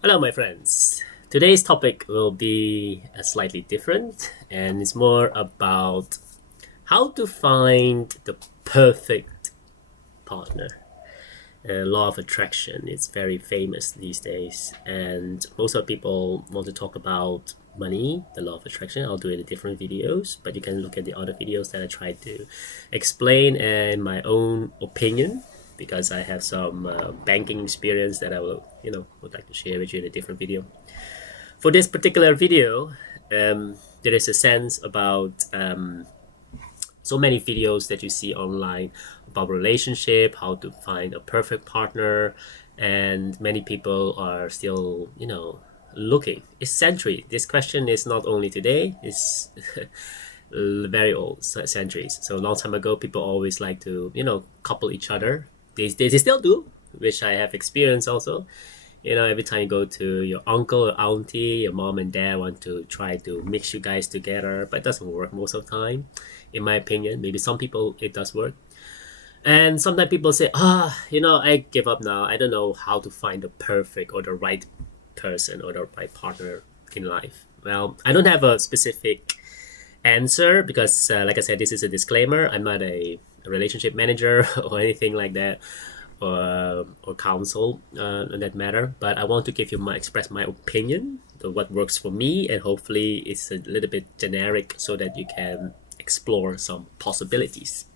Hello, my friends. Today's topic will be slightly different, and it's more about how to find the perfect partner. Law of attraction is very famous these days, and most of people want to talk about money, the law of attraction. I'll do it in different videos, but you can look at the other videos that I try to explain and my own opinion because I have some banking experience that I will, would like to share with you in a different video. For this particular video, there is a sense about so many videos that you see online about relationship, how to find a perfect partner, and many people are still, looking. It's century. This question is not only today, it's very old centuries. So a long time ago, people always like to, couple each other. They still do, which I have experienced also. Every time you go to your uncle or auntie, your mom and dad want to try to mix you guys together, but it doesn't work most of the time, in my opinion. Maybe some people it does work. And sometimes people say, I give up now. I don't know how to find the perfect or the right person or the right partner in life. Well, I don't have a specific answer because, like I said, this is a disclaimer. I'm not a relationship manager or anything like that, or counsel on that matter. But I want to give you express my opinion, what works for me, and hopefully it's a little bit generic so that you can explore some possibilities.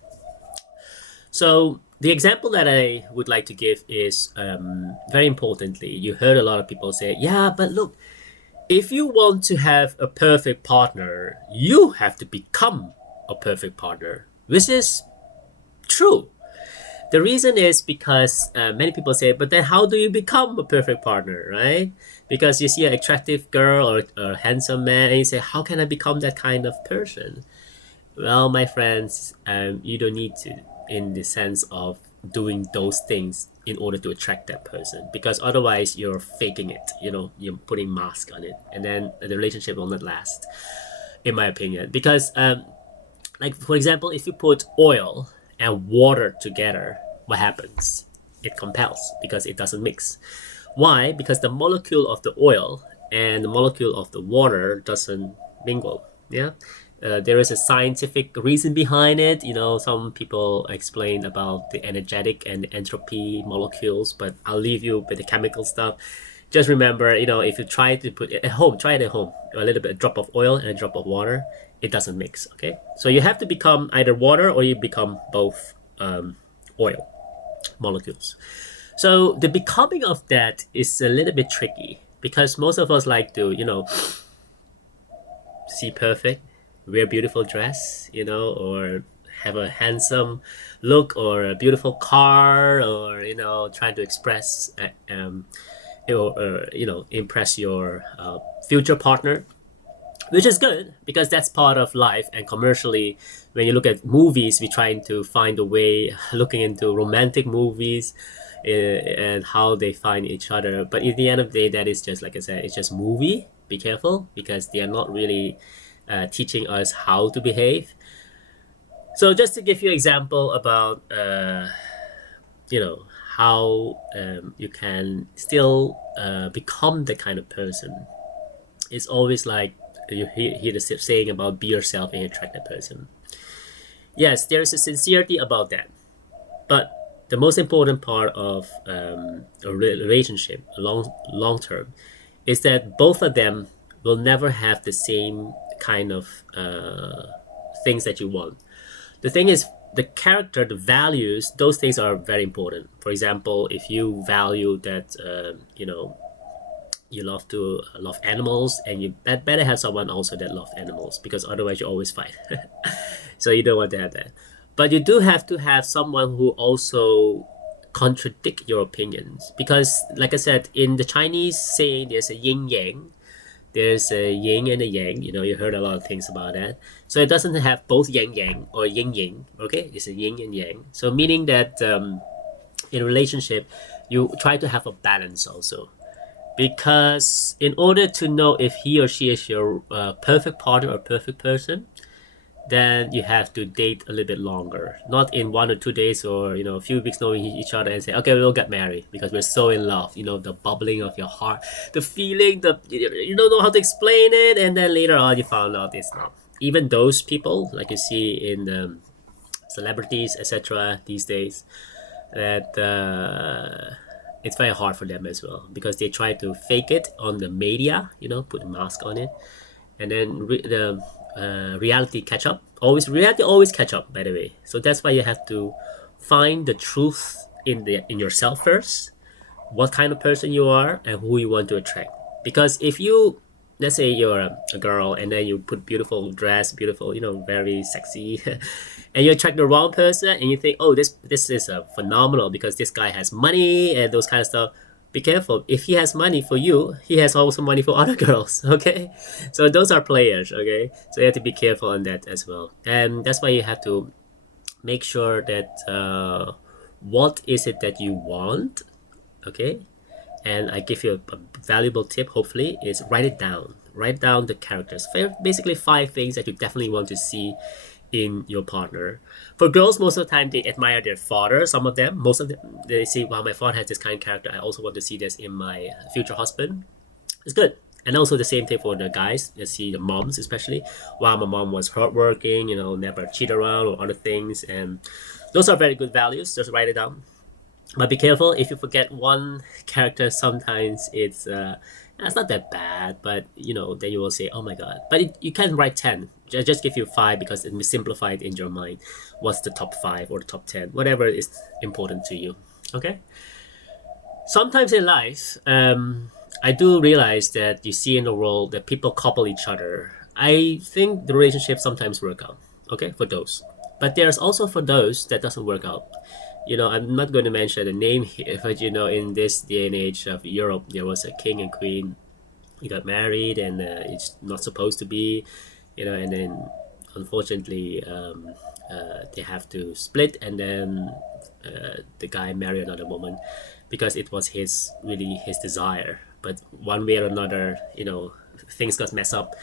So the example that I would like to give is very importantly, you heard a lot of people say, yeah, but look, if you want to have a perfect partner, you have to become a perfect partner, which is true. The reason is because many people say, but then how do you become a perfect partner, right? Because you see an attractive girl or a handsome man and you say, how can I become that kind of person? Well, my friends, you don't need to, in the sense of doing those things in order to attract that person, because otherwise you're faking it. You're putting mask on it, and then the relationship will not last, in my opinion. Because, like for example, if you put oil and water together, what happens? It compels because it doesn't mix. Why? Because the molecule of the oil and the molecule of the water doesn't mingle. Yeah. There is a scientific reason behind it. Some people explain about the energetic and entropy molecules, but I'll leave you with the chemical stuff. Just remember, if you try to put it at home, try it at home. A little bit, a drop of oil and a drop of water, it doesn't mix. Okay, so you have to become either water or you become both oil molecules. So the becoming of that is a little bit tricky because most of us like to, see perfect, wear beautiful dress, or have a handsome look or a beautiful car, or trying to express, impress your future partner, which is good because that's part of life. And commercially, when you look at movies, we're trying to find a way, looking into romantic movies and how they find each other. But at the end of the day, that is just, like I said, it's just movie. Be careful because they are not really teaching us how to behave. So just to give you an example about, how you can still become the kind of person. It's always like you hear the saying about be yourself and attract that person. Yes, there is a sincerity about that. But the most important part of a relationship, long term, is that both of them will never have the same kind of things that you want. The thing is, the character, the values, those things are very important. For example, if you value that, you love animals, and you better have someone also that love animals, because otherwise you always fight. So you don't want to have that. But you do have to have someone who also contradict your opinions, because like I said, in the Chinese saying, there's a yin yang, there's a yin and a yang. You heard a lot of things about that. So it doesn't have both yang yang or yin yin. Okay, it's a yin and yang. So meaning that in a relationship, you try to have a balance also, because in order to know if he or she is your perfect partner or perfect person, then you have to date a little bit longer, not in 1 or 2 days or a few weeks knowing each other and say, okay, we'll get married because we're so in love. The bubbling of your heart, the feeling, the you don't know how to explain it, and then later on you found out it's not. Even those people, like you see in celebrities, etc. these days, that it's very hard for them as well because they try to fake it on the media, put a mask on it, and then the reality catch up. Always reality always catch up. By the way, so that's why you have to find the truth in yourself first. What kind of person you are and who you want to attract. Because if you, let's say you're a girl and then you put beautiful dress, beautiful, very sexy, and you attract the wrong person and you think, oh, this is phenomenal because this guy has money and those kind of stuff. Be careful. If he has money for you, he has also money for other girls. Okay, so those are players. Okay, so you have to be careful on that as well, and that's why you have to make sure that what is it that you want. Okay, and I give you a valuable tip, hopefully, is write it down. Write down the characters. Basically, 5 things that you definitely want to see in your partner. For girls, most of the time, they admire their father. Some of them, most of them, they say, wow, my father has this kind of character. I also want to see this in my future husband. It's good. And also the same thing for the guys. You see the moms, especially. Wow, my mom was hardworking, never cheat around or other things. And those are very good values. Just write it down. But be careful if you forget one character. Sometimes it's not that bad, but then you will say, oh my god. But you can write 10. Just give you 5 because it will simplify it in your mind. What's the top 5 or the top 10, whatever is important to you. Okay. Sometimes in life, I do realize that you see in the world that people couple each other. I think the relationship sometimes work out. Okay, for those, but there's also for those that doesn't work out. I'm not going to mention the name here, but in this day and age of Europe, there was a king and queen. He got married, and it's not supposed to be, and then unfortunately, they have to split, and then the guy married another woman because it was his desire. But one way or another, things got messed up.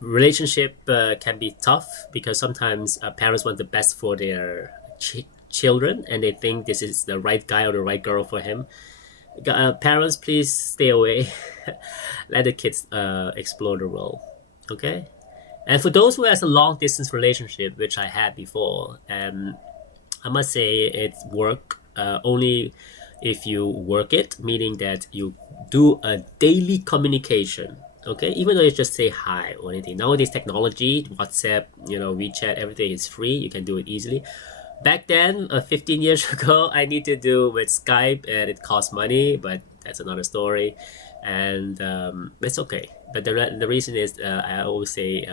Relationship can be tough because sometimes parents want the best for their children and they think this is the right guy or the right girl for him. Parents, please stay away. Let the kids explore the world. Okay. And for those who has a long distance relationship, which I had before, I must say it's work only if you work it, meaning that you do a daily communication. Okay, even though you just say hi or anything. Nowadays, technology, WhatsApp, WeChat, everything is free. You can do it easily. Back then, 15 years ago, I need to do with Skype and it costs money, but that's another story. And it's okay. But the reason is I always say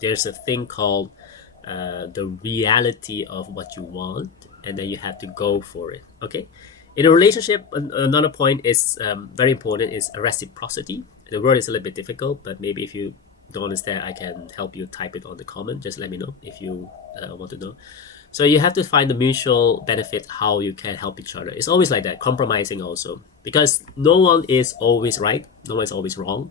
there's a thing called the reality of what you want, and then you have to go for it. Okay. In a relationship, another point is very important is reciprocity. The word is a little bit difficult, but maybe if you don't understand, I can help you type it on the comment. Just let me know if you want to know. So you have to find the mutual benefit, how you can help each other. It's always like that, compromising also, because no one is always right, no one is always wrong.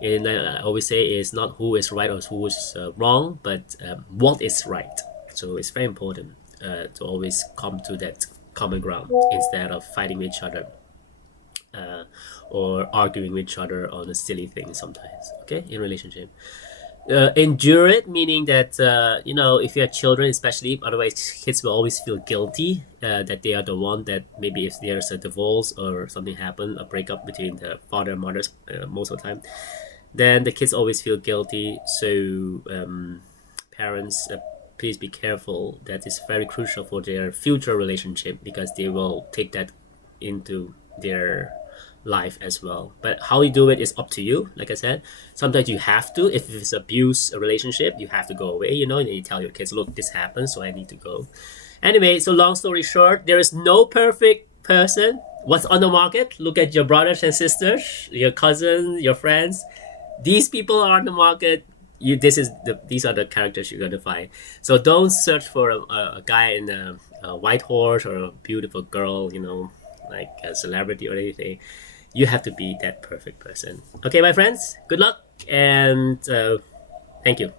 And I always say it's not who is right or who is wrong, but what is right. So it's very important to always come to that common ground instead of fighting with each other or arguing with each other on a silly thing sometimes. Okay, in relationship. Endure it, meaning that if you have children, especially, otherwise kids will always feel guilty that they are the one that maybe if there's a divorce or something happen, a breakup between the father and mother, most of the time, then the kids always feel guilty. So parents, please be careful. That is very crucial for their future relationship because they will take that into their life as well. But how you do it is up to you. Like I said, sometimes you have to. If it's abuse a relationship, you have to go away. And you tell your kids, look, this happened, so I need to go. Anyway, so long story short, there is no perfect person. What's on the market? Look at your brothers and sisters, your cousins, your friends. These people are on the market. These are the characters you're gonna find. So don't search for a guy in a white horse or a beautiful girl, like a celebrity or anything. You have to be that perfect person. Okay, my friends, good luck and thank you.